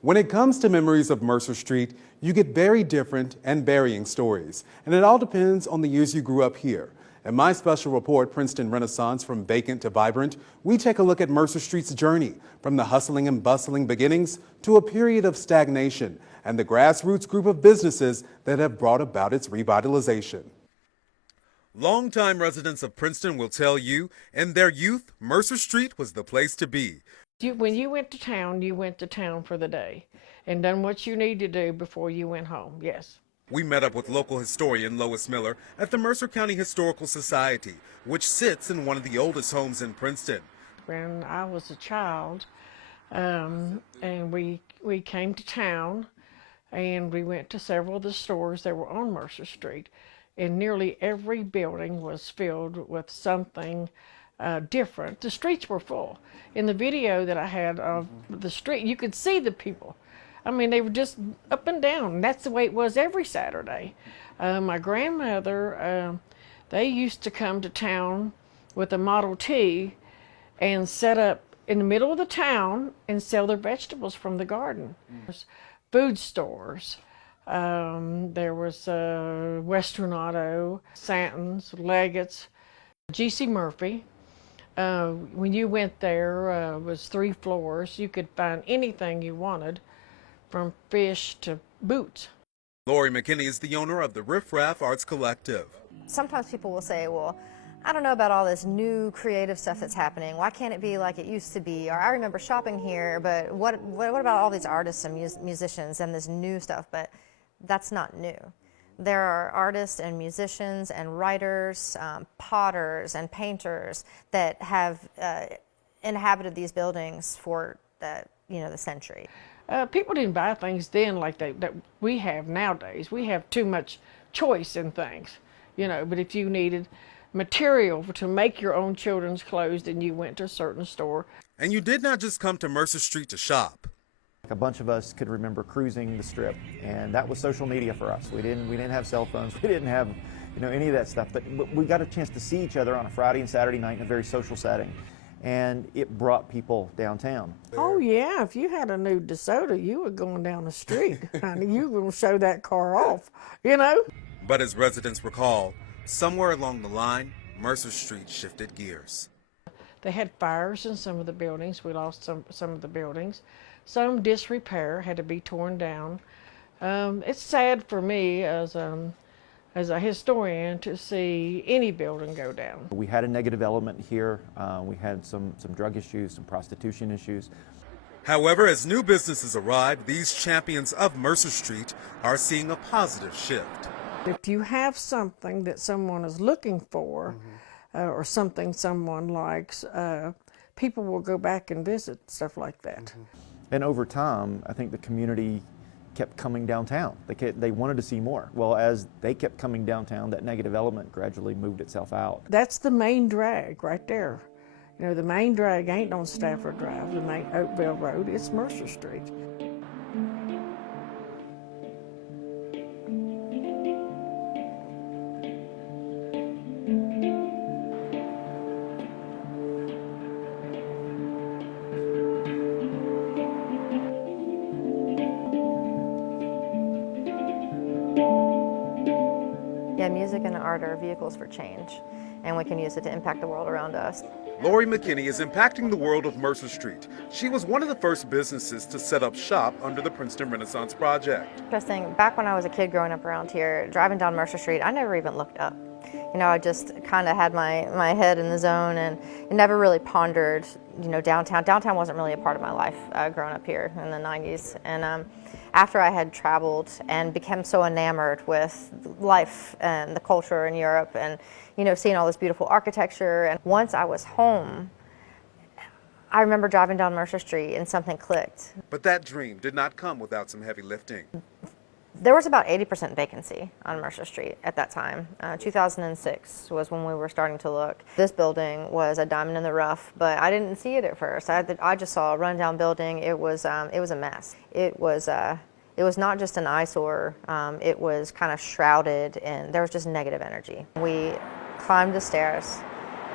When it comes to memories of Mercer Street, you get very different and varying stories, and it all depends on the years you grew up here. In my special report, Princeton Renaissance from Vacant to Vibrant, we take a look at Mercer Street's journey from the hustling and bustling beginnings to a period of stagnation and the grassroots group of businesses that have brought about its revitalization. Longtime residents of Princeton will tell you, in their youth, Mercer Street was the place to be. When you went to town for the day and done what you need to do before you went home, yes. We met up with local historian Lois Miller at the Mercer County Historical Society, which sits in one of the oldest homes in Princeton. When I was a child, and we came to town, and we went to several of the stores that were on Mercer Street, and nearly every building was filled with something different. The streets were full. In the video that I had of the street, you could see the people. I mean, they were just up and down. That's the way it was every Saturday. My grandmother, they used to come to town with a Model T and set up in the middle of the town and sell their vegetables from the garden. Food stores. There was Western Auto, Santon's, Leggett's, G.C. Murphy. When you went there, was 3 floors. You could find anything you wanted, from fish to boots. Lori McKinney is the owner of the Riff Raff Arts Collective. Sometimes people will say, well, I don't know about all this new creative stuff that's happening. Why can't it be like it used to be? Or I remember shopping here, but what about all these artists and musicians and this new stuff? But that's not new. There are artists and musicians and writers, potters and painters that have inhabited these buildings for the century. People didn't buy things then like that we have nowadays. We have too much choice in things, but if you needed material to make your own children's clothes, then you went to a certain store. And you did not just come to Mercer Street to shop. A bunch of us could remember cruising the Strip, and that was social media for us. We didn't have cell phones, we didn't have any of that stuff, but we got a chance to see each other on a Friday and Saturday night in a very social setting, and it brought people downtown. Oh yeah, if you had a new DeSoto, you were going down the street. You were going to show that car off, But as residents recall, somewhere along the line, Mercer Street shifted gears. They had fires in some of the buildings. We lost some of the buildings. Some disrepair had to be torn down. It's sad for me as a historian to see any building go down. We had a negative element here. We had some drug issues, some prostitution issues. However, as new businesses arrive, these champions of Mercer Street are seeing a positive shift. If you have something that someone is looking for, or something someone likes, people will go back and visit, stuff like that. And over time, I think the community kept coming downtown. They wanted to see more. Well, as they kept coming downtown, that negative element gradually moved itself out. That's the main drag right there. The main drag ain't on Stafford Drive, the main Oakville Road, it's Mercer Street. Yeah, music and art are vehicles for change, and we can use it to impact the world around us. Lori McKinney is impacting the world of Mercer Street. She was one of the first businesses to set up shop under the Princeton Renaissance Project. Interesting, back when I was a kid growing up around here, driving down Mercer Street, I never even looked up. I just kind of had my head in the zone and never really pondered, downtown. Downtown wasn't really a part of my life growing up here in the 90s. And after I had traveled and become so enamored with life and the culture in Europe and, seeing all this beautiful architecture, and once I was home, I remember driving down Mercer Street and something clicked. But that dream did not come without some heavy lifting. There was about 80% vacancy on Mercer Street at that time. 2006 was when we were starting to look. This building was a diamond in the rough, but I didn't see it at first. I just saw a rundown building. It was a mess. It was not just an eyesore. It was kind of shrouded, and there was just negative energy. We climbed the stairs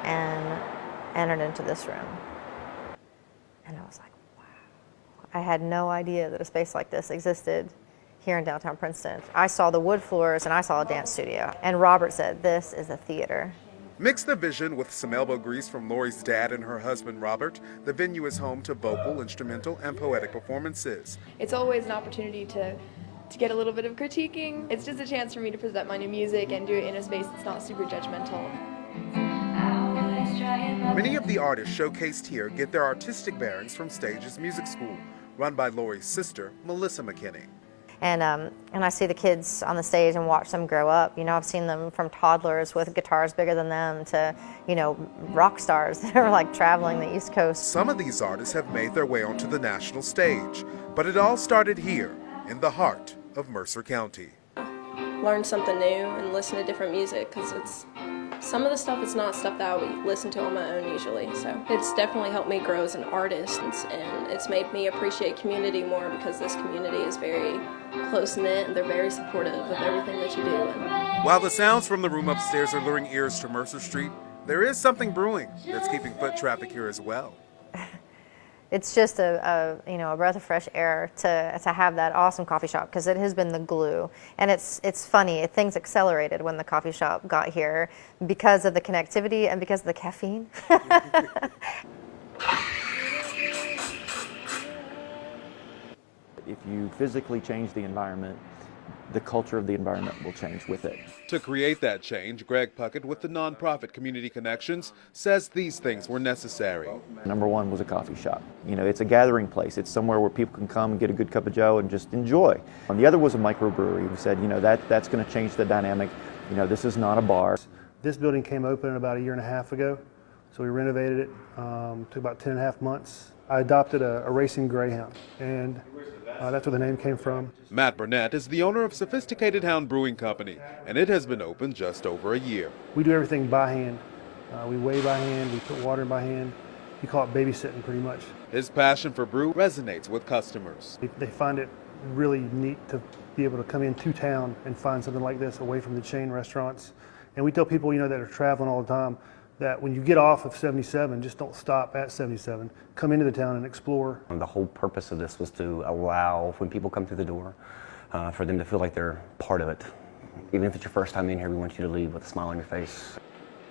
and entered into this room, and I was like, wow. I had no idea that a space like this existed here in downtown Princeton. I saw the wood floors and I saw a dance studio. And Robert said, this is a theater. Mix the vision with some elbow grease from Lori's dad and her husband, Robert. The venue is home to vocal, instrumental, and poetic performances. It's always an opportunity to get a little bit of critiquing. It's just a chance for me to present my new music and do it in a space that's not super judgmental. Many of the artists showcased here get their artistic bearings from Stages Music School, run by Lori's sister, Melissa McKinney. And I see the kids on the stage and watch them grow up. You know, I've seen them from toddlers with guitars bigger than them to, you know, rock stars that are like traveling the East Coast. Some of these artists have made their way onto the national stage, but it all started here in the heart of Mercer County. Learn something new and listen to different music, because some of the stuff is not stuff that I would listen to on my own usually. So it's definitely helped me grow as an artist, and it's made me appreciate community more, because this community is very close-knit and they're very supportive of everything that you do. While the sounds from the room upstairs are luring ears to Mercer Street, there is something brewing that's keeping foot traffic here as well. It's just a breath of fresh air to have that awesome coffee shop, because it has been the glue. And it's funny, things accelerated when the coffee shop got here because of the connectivity and because of the caffeine. If you physically change the environment, the culture of the environment will change with it. To create that change, Greg Puckett with the nonprofit Community Connections says these things were necessary. Number one was a coffee shop. You know, it's a gathering place. It's somewhere where people can come and get a good cup of joe and just enjoy. And the other was a microbrewery. We said, you know, that's going to change the dynamic. You know, this is not a bar. This building came open about 1.5 years ago, so we renovated it. Took about 10.5 months. I adopted a racing greyhound, and that's where the name came from. Matt BARNETT is the owner of Sophisticated Hound Brewing Company, and it has been open just over a year. We do everything by hand. We weigh by hand, we put water in by hand. You call it babysitting pretty much. His passion for brew resonates with customers. They find it really neat to be able to come into town and find something like this away from the chain restaurants. And we tell people, you know, that are traveling all the time, that when you get off of 77, just don't stop at 77. Come into the town and explore. The whole purpose of this was to allow, when people come through the door, for them to feel like they're part of it. Even if it's your first time in here, we want you to leave with a smile on your face.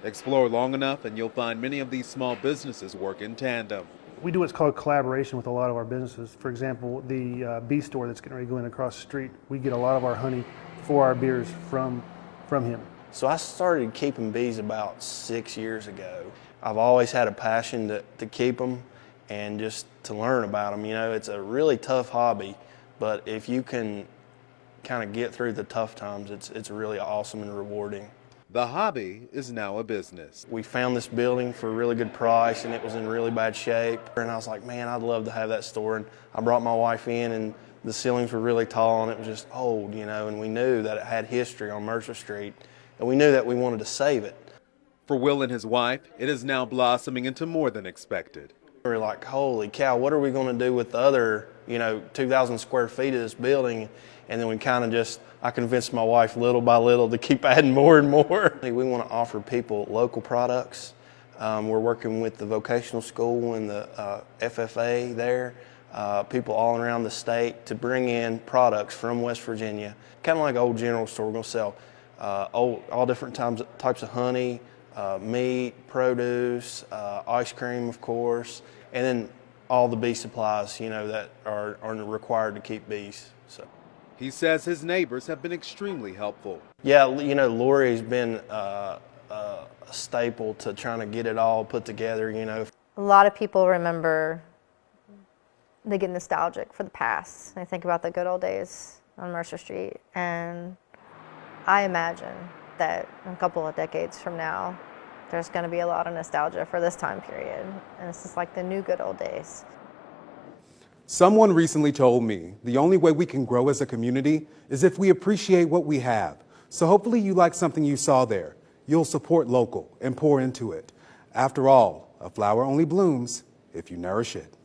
Explore long enough and you'll find many of these small businesses work in tandem. We do what's called collaboration with a lot of our businesses. For example, the bee store that's getting ready to go in across the street, we get a lot of our honey for our beers from him. So I started keeping bees about 6 years ago. I've always had a passion to keep them and just to learn about them. You know, it's a really tough hobby, but if you can kind of get through the tough times, it's really awesome and rewarding. The hobby is now a business. We found this building for a really good price, and it was in really bad shape. And I was like, man, I'd love to have that store. And I brought my wife in, and the ceilings were really tall, and it was just old, you know, and we knew that it had history on Mercer Street. And we knew that we wanted to save it. For Will and his wife, it is now blossoming into more than expected. We were like, holy cow, what are we going to do with the other, 2,000 square feet of this building? And then we kind of I convinced my wife little by little to keep adding more and more. We want to offer people local products. We're working with the vocational school and the FFA there, people all around the state to bring in products from West Virginia. Kind of like an old general store. We're going to sell all different types of honey, meat, produce, ice cream, of course, and then all the bee supplies, that are required to keep bees. So. He says his neighbors have been extremely helpful. Yeah, Lori's been a staple to trying to get it all put together, A lot of people remember, they get nostalgic for the past. They think about the good old days on Mercer Street, and I imagine that in a couple of decades from now, there's going to be a lot of nostalgia for this time period, and it's just like the new good old days. Someone recently told me the only way we can grow as a community is if we appreciate what we have. So hopefully you like something you saw there. You'll support local and pour into it. After all, a flower only blooms if you nourish it.